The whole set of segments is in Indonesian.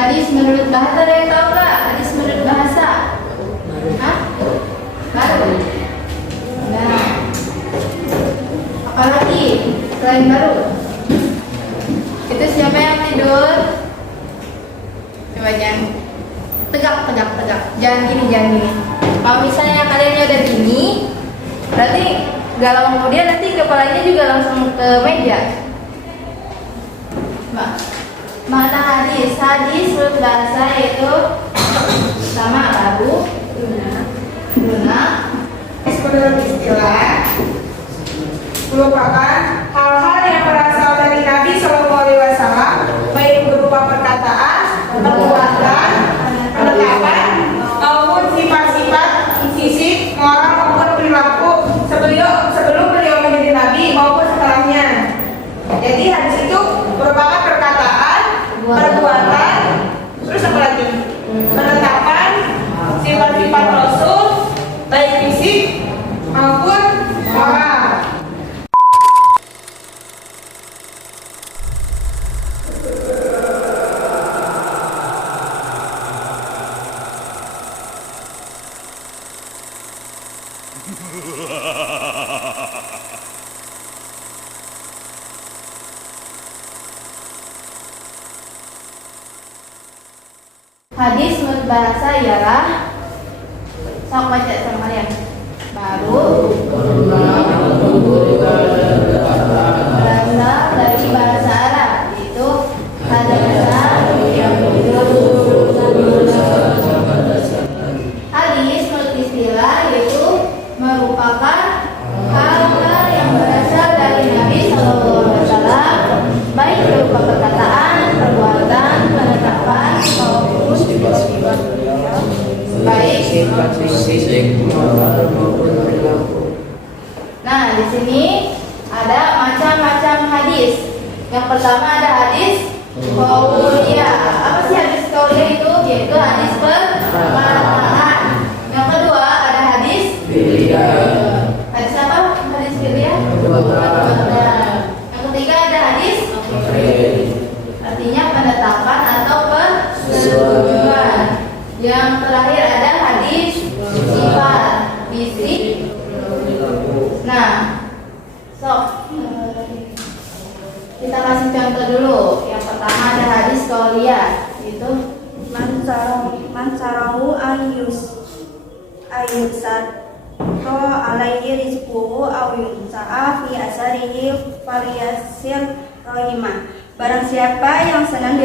Hadis menurut bahasa, ada yang tahu nggak? Hadis menurut bahasa? Hah? Baru. Nah, apalagi selain baru? Itu siapa yang tidur? Coba jangan tegak. Jangan gini. Kalau misalnya kalian udah gini, berarti gak lama kemudian nanti kepalanya juga langsung ke meja. Mana hadis menurut bahasa yaitu sama baru, lunak. Menurut istilah merupakan hal-hal yang berasal dari Nabi Shallallahu Alaihi Wasallam, baik berupa perkataan, perbuatan, penetapan, maupun sifat-sifat fisik, moral maupun perilaku sebelum beliau menjadi Nabi maupun setelahnya. Jadi hadis itu merupakan perkataan, perbuatan, terus apa lagi? Penetapan, sifat-sifat Rasul, baik fisik maupun moral. Hadis menurut bahasa ialah, sok baca sama kalian. Baru berasal dari bahasa Arab, yaitu hadasa yang hadis menurut istilah yaitu merupakan hal-hal yang berasal dari Nabi Shallallahu Alaihi Wasallam, baik berupa perkataan, perbuatan, penetapan maupun sifat-sifat baik fisik maupun perilaku. Nah, di sini ada macam-macam hadis. Yang pertama ada hadis qauliyah. Apa sih hadis qauliyah itu? Yaitu hadis perkataan. Yang kedua ada hadis fi'liyah. Hadis apa? Hadis fi'liyah? Yang ketiga ada hadis artinya penetapan atau persetujuan. Yang terakhir ada hadis sifat fisik. Nah, kita kasih contoh dulu. Yang pertama ada hadis qauliyah, yaitu man sarahu ayyusat to alaihi rizquhu aw yunsa'a fi asarihi falyasir rahimah. Barang siapa yang senang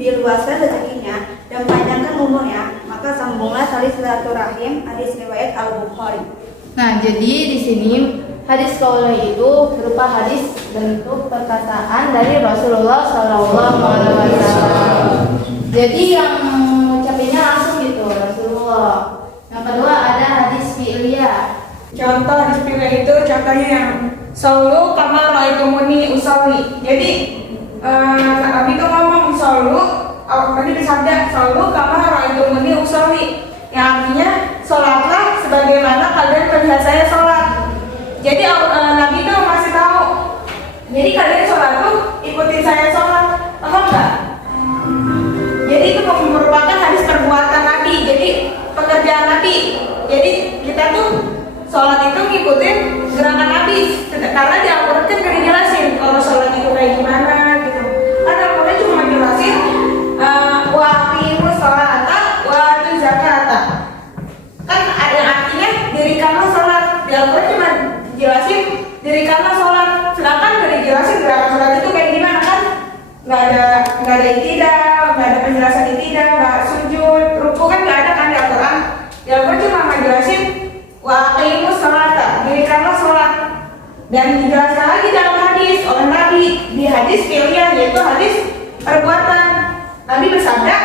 diluaskan rezekinya dan panjangkan umurnya, maka sambunglah tali silaturahim. Hadis riwayat Al-Bukhari. Nah, jadi di sini hadis qauliyah itu berupa hadis bentuk perkataan dari Rasulullah SAW. Jadi yang mengucapinnya langsung gitu Rasulullah. Yang kedua ada hadis fi'liyah. Contoh hadis fi'liyah itu contohnya yang sallu kama ra'aitumuni usolli. Jadi Nabi itu ngomong tadi bersabda sallu kama ra'aitumuni usolli, yang artinya sholatlah sebagaimana kalian melihat saya sholat. Jadi Nabi itu masih tahu, jadi kalian sholat tuh ikutin saya sholat, paham nggak? Jadi itu merupakan hadis perbuatan Nabi, jadi pekerjaan Nabi. Jadi kita tuh sholat itu ngikutin gerakan Nabi, karena di Al-Quran kan gak dijelasin kalau sholat itu kayak gimana gitu. Kan Al-Quran cuma jelasin wa aqimus sholata wa atuz zakata. Kan yang artinya dirikanlah sholat. Di Al-Quran cuma jelasin dirikanlah sholat, sedangkan gak dijelasin gerakan sholat itu kayak gimana kan? Gak ada iktidal, gak ada penjelasan iktidal, gak sujud, ruku kan gak ada kan di Al-Quran. Di Al-Quran cuma ngejelasin wa aqimus sholata, dirikanlah sholat. Dan dijelaskan lagi dalam hadis oleh Nabi di hadis fi'liyah, yaitu hadis perbuatan. Nabi bersabda,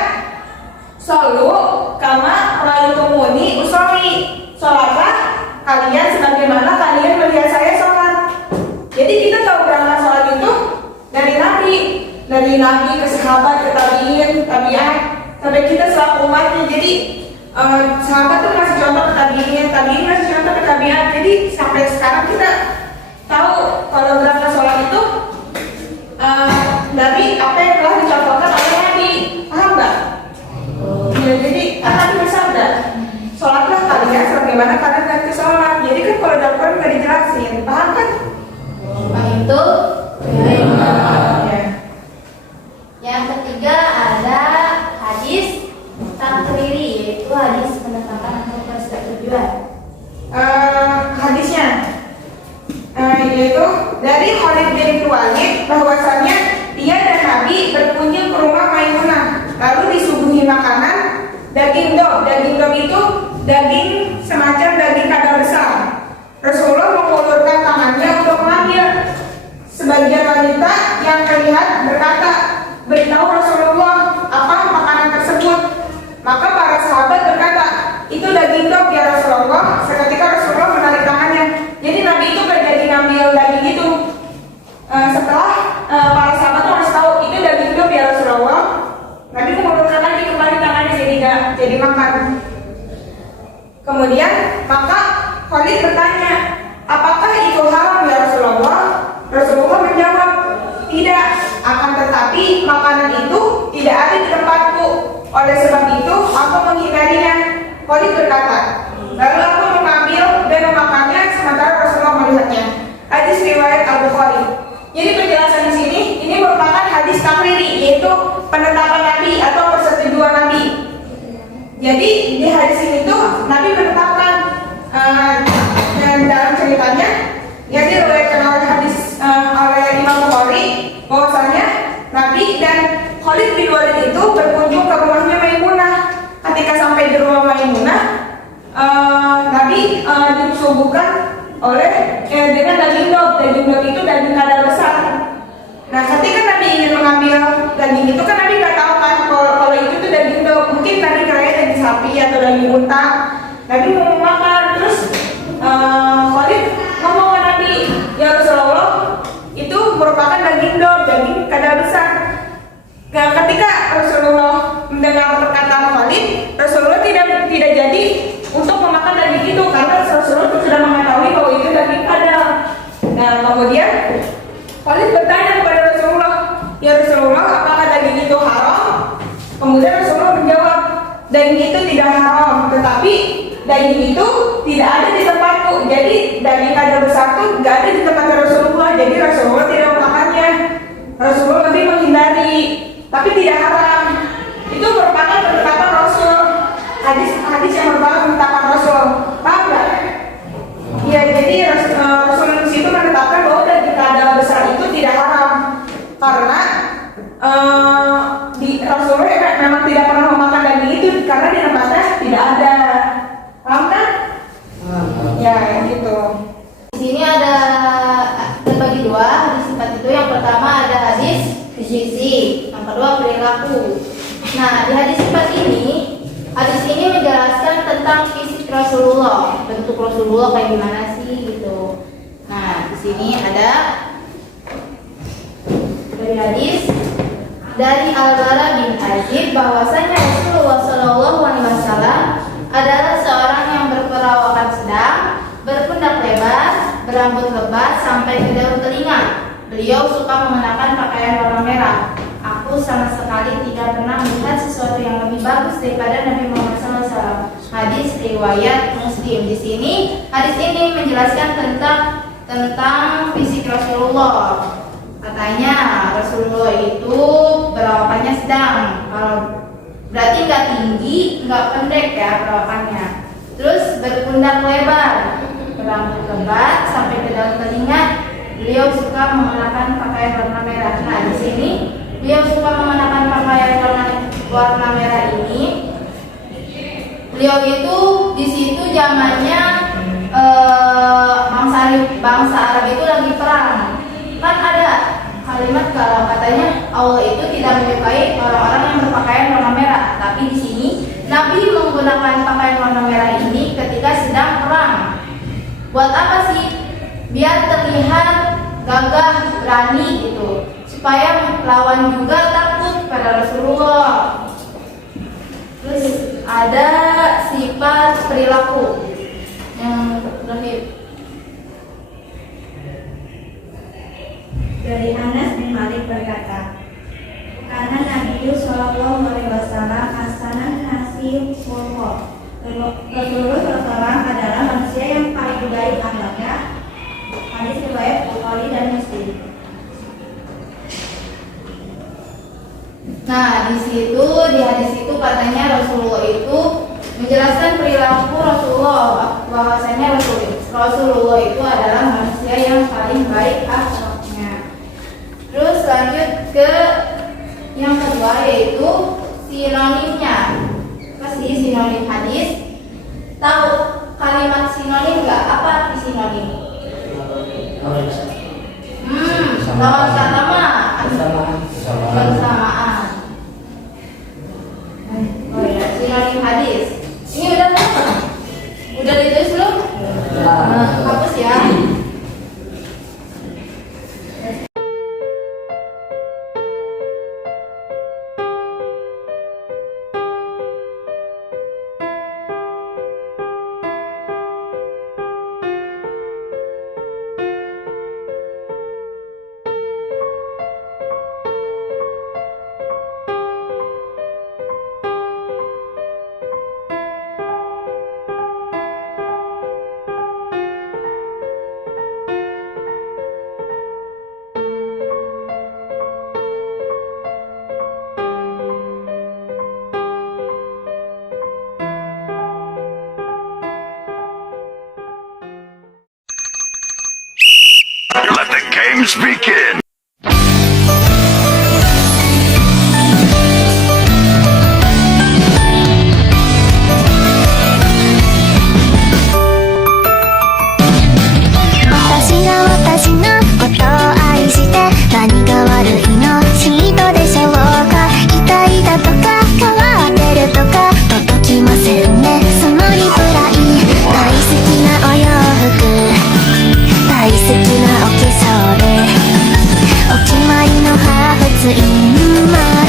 "Shollu kama ra'aitumuni usolli." Sholatlah kalian sebagaimana kalian melihat saya sholat. Jadi kita tahu berangkat sholat itu dari Nabi ke sahabat, ke tabi'in, tabi'at, sampai kita selaku umatnya. Jadi sahabat tuh masih contoh ke tabi'in, tabi'in masih contoh ke tabi'at. Jadi sampai sekarang kita tahu kalau berangkat sholat itu dari apa yang telah dicontohkan oleh Nabi, paham nggak? jadi makan. Kemudian maka Khalid bertanya, apakah itu haram ya Rasulullah? Rasulullah menjawab, tidak, akan tetapi makanan itu tidak ada di tempatku. Oleh sebab itu aku menghindarinya. Khalid berkata, lalu aku mengambil dan memakannya sementara Rasulullah melihatnya. Hadis riwayat Al-Bukhari. Jadi penjelasan di sini ini merupakan hadis takriri, yaitu penetapan Nabi atau persetujuan Nabi. Jadi di hadis ini tuh Nabi menetapkan dan dalam ceritanya yang diriwayatkan oleh hadis oleh Imam Bukhari bahwasanya Nabi dan Khalid bin Walid itu berkunjung ke rumahnya Maimunah. Ketika sampai di rumah Maimunah, Nabi disuguhkan oleh dengan daging dob. Daging dob itu daging kadal besar. Nah, ketika Nabi ingin mengambil daging itu kan Nabi nggak tahu kan kalau itu tuh daging dob. Mungkin Nabi kira daging sapi atau daging unta. Nabi mau makan, terus Khalid ngomong ke Nabi, ya Rasulullah, itu merupakan daging dob, daging kadal besar. Nah, ketika Rasulullah mendengar perkataan Khalid, Rasulullah tidak jadi untuk memakan daging itu karena Rasulullah sudah mengetahui bahwa itu daging kadal. Nah, kemudian Khalid bertanya kepada Rasulullah, ya Rasulullah, apakah daging itu haram? Kemudian Rasulullah menjawab, daging itu tidak haram, tetapi daging itu tidak ada di tempatku. Jadi daging kadal besar itu tidak ada di tempat Rasulullah. Jadi Rasulullah tidak memakannya. Rasulullah lebih menghindari, tapi tidak haram. Itu merupakan penetapan Rasul. Hadis yang merupakan penetapan Rasul. Paham nggak? Ya, jadi Rasul di situ menetapkan bahwa daging kadal besar itu tidak haram karena Rasulullah memang tidak pernah memakan daging itu karena di tempatnya tidak ada. Paham kan? Ya, gitu. Di sini ada terbagi dua hadis sifat itu. Yang pertama ada hadis fisik, yang kedua perilaku. Nah, di hadis sifat ini, hadis ini menjelaskan tentang fisik Rasulullah, bentuk Rasulullah kayak gimana sih gitu. Nah, di sini ada dari hadis dari Al-Bara bin Azib bahwasanya Rasulullah Shallallahu Alaihi Wasallam adalah seorang yang berperawakan sedang, berpundak lebar, berambut lebat sampai ke daun telinga. Beliau suka mengenakan pakaian warna merah. Aku sama sekali tidak pernah melihat sesuatu yang lebih bagus daripada Nabi Muhammad SAW. Hadis riwayat Muslim. Di sini hadis ini menjelaskan tentang fisik Rasulullah. Katanya Rasulullah itu perawakannya sedang. Kalau berarti nggak tinggi, nggak pendek ya perawakannya. Terus berpundak lebar, berambut lebat sampai ke daun telinga. Beliau suka mengenakan pakaian warna merah. Nah, di sini beliau suka mengenakan pakaian warna merah ini. Beliau itu di situ zamannya bangsa Arab itu lagi perang. Kan ada kalimat kalau katanya Allah itu tidak menyukai orang-orang yang berpakaian warna merah. Tapi di sini Nabi menggunakan pakaian warna merah ini ketika sedang perang. Buat apa sih? Biar terlihat gagah, berani gitu, supaya lawan juga takut pada Rasulullah. Terus ada sifat perilaku yang terakhir Dari Anas bin Malik berkata, karena Nabi Shallallahu Alaihi Wasallam hasanan nasib sulho. Rasulullah SAW adalah manusia yang paling baik akhlaknya. Hadis riwayat Bukhari dan Muslim. Nah, di hadis itu katanya Rasulullah itu menjelaskan perilaku Rasulullah, bahwasanya Rasulullah itu adalah manusia yang paling baik akhlaknya. Terus lanjut ke yang kedua yaitu sinonimnya. Apa sih sinonim hadis? Tahu kalimat sinonim nggak? Apa arti sinonim? Lawan kata bersamaan. Oh ya, sinonim hadis. Ini udah ditulis belum? Hapus ya. Games begin! 私が私のことを愛して何が悪いの嫉妬でしょうか痛いだとか変わってるとか届きませんねそのリプライ大好きなお洋服大好きなお化粧でお決まりのハーフツインマイ